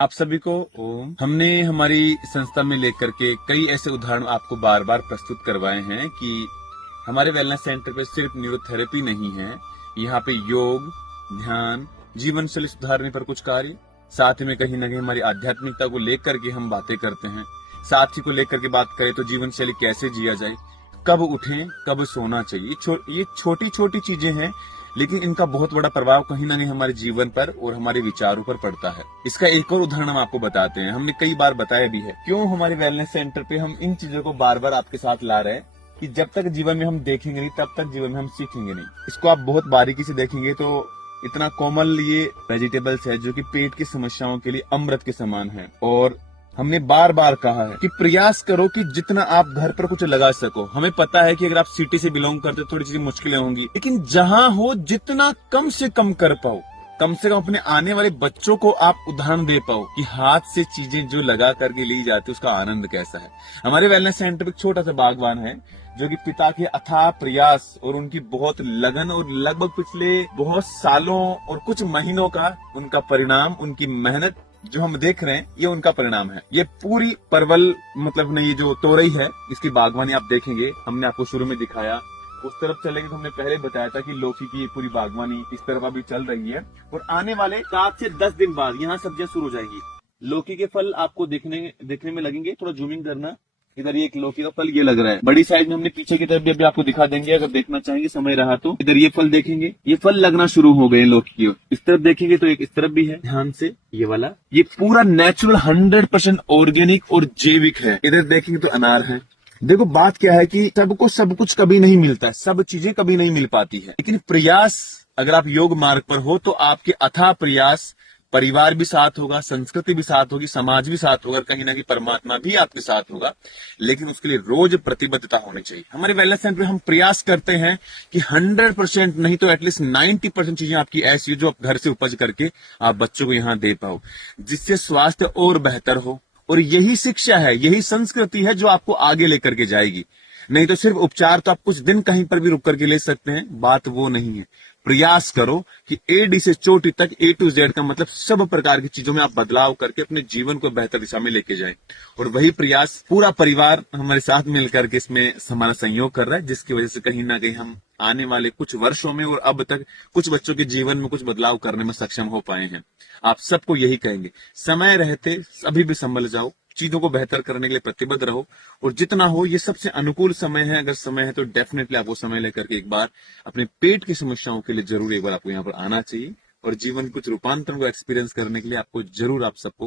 आप सभी को ओम। हमने हमारी संस्था में लेकर के कई ऐसे उदाहरण आपको बार बार प्रस्तुत करवाए हैं कि हमारे वेलनेस सेंटर पे सिर्फ न्यूरोथेरेपी नहीं है, यहाँ पे योग, ध्यान, जीवन शैली सुधारने पर कुछ कार्य, साथ में कहीं ना कहीं हमारी आध्यात्मिकता को लेकर के हम बातें करते हैं। साथी को लेकर के बात करें तो जीवन शैली कैसे जिया जाए, कब उठें, कब सोना चाहिए। ये छोटी छोटी चीजें हैं, लेकिन इनका बहुत बड़ा प्रभाव कहीं ना कहीं हमारे जीवन पर और हमारे विचारों पर पड़ता है। इसका एक और उदाहरण हम आपको बताते हैं, हमने कई बार बताया भी है क्यों हमारे वेलनेस सेंटर पे हम इन चीजों को बार बार आपके साथ ला रहे हैं कि जब तक जीवन में हम देखेंगे नहीं तब तक जीवन में हम सीखेंगे नहीं। इसको आप बहुत बारीकी से देखेंगे तो इतना कोमल ये वेजिटेबल्स है जो कि पेट की समस्याओं के लिए अमृत के समान है। और हमने बार बार कहा है कि प्रयास करो कि जितना आप घर पर कुछ लगा सको। हमें पता है कि अगर आप सिटी से बिलोंग करते हो थोड़ी चीजें मुश्किलें होंगी, लेकिन जहां हो जितना कम से कम कर पाओ, कम से कम अपने आने वाले बच्चों को आप उदाहरण दे पाओ कि हाथ से चीजें जो लगा करके ली जाती है उसका आनंद कैसा है। हमारे वेलनेस सेंटर पे एक छोटा सा बागवान है जो कि पिता के अथाह प्रयास और उनकी बहुत लगन और लगभग पिछले बहुत सालों और कुछ महीनों का उनका परिणाम, उनकी मेहनत जो हम देख रहे हैं ये उनका परिणाम है। ये पूरी परवल मतलब ये जो तोरई है इसकी बागवानी आप देखेंगे, हमने आपको शुरू में दिखाया। उस तरफ चलेंगे तो हमने पहले बताया था कि लौकी की ये पूरी बागवानी इस तरफ अभी चल रही है और आने वाले 7 से 10 दिन बाद यहाँ सब्जियां शुरू हो जाएंगी। लौकी के फल आपको देखने में लगेंगे, थोड़ा जूमिंग करना। इधर ये एक लौकी का फल ये लग रहा है बड़ी साइज में, हमने पीछे की तरफ भी अभी आपको दिखा देंगे अगर देखना चाहेंगे, समय रहा तो। इधर ये फल देखेंगे, ये फल लगना शुरू हो गए लौकी की। इस तरफ देखेंगे तो एक इस तरफ भी है, ध्यान से ये वाला, ये पूरा नेचुरल 100% ऑर्गेनिक और जैविक है। इधर देखेंगे तो अनार है। देखो बात क्या है कि सबको सब कुछ कभी नहीं मिलता है, सब चीजें कभी नहीं मिल पाती है, लेकिन प्रयास, अगर आप योग मार्ग पर हो तो आपके अथाह प्रयास, परिवार भी साथ होगा, संस्कृति भी साथ होगी, समाज भी साथ होगा, कहीं ना कहीं परमात्मा भी आपके साथ होगा, लेकिन उसके लिए रोज प्रतिबद्धता होनी चाहिए। हमारे वेलनेस सेंटर में हम प्रयास करते हैं कि 100% नहीं तो एटलीस्ट 90% चीजें आपकी ऐसी हो जो आप घर से उपज करके आप बच्चों को यहाँ दे पाओ, जिससे स्वास्थ्य और बेहतर हो। और यही शिक्षा है, यही संस्कृति है जो आपको आगे लेकर के जाएगी। नहीं तो सिर्फ उपचार तो आप कुछ दिन कहीं पर भी रुक करके ले सकते हैं, बात वो नहीं है। प्रयास करो कि एडी से चोटी तक, ए टू जेड का मतलब सब प्रकार की चीजों में आप बदलाव करके अपने जीवन को बेहतर दिशा में लेके जाएं। और वही प्रयास पूरा परिवार हमारे साथ मिलकर के इसमें हमारा सहयोग कर रहा है, जिसकी वजह से कहीं ना कहीं हम आने वाले कुछ वर्षों में और अब तक कुछ बच्चों के जीवन में कुछ बदलाव करने में सक्षम हो पाए हैं। आप सबको यही कहेंगे, समय रहते अभी भी संभल जाओ, चीजों को बेहतर करने के लिए प्रतिबद्ध रहो। और जितना हो, ये सबसे अनुकूल समय है, अगर समय है तो डेफिनेटली आपको समय लेकर के एक बार अपने पेट की समस्याओं के लिए जरूर एक बार आपको यहाँ पर आना चाहिए। और जीवन कुछ रूपांतरण को एक्सपीरियंस करने के लिए आपको जरूर आप सबको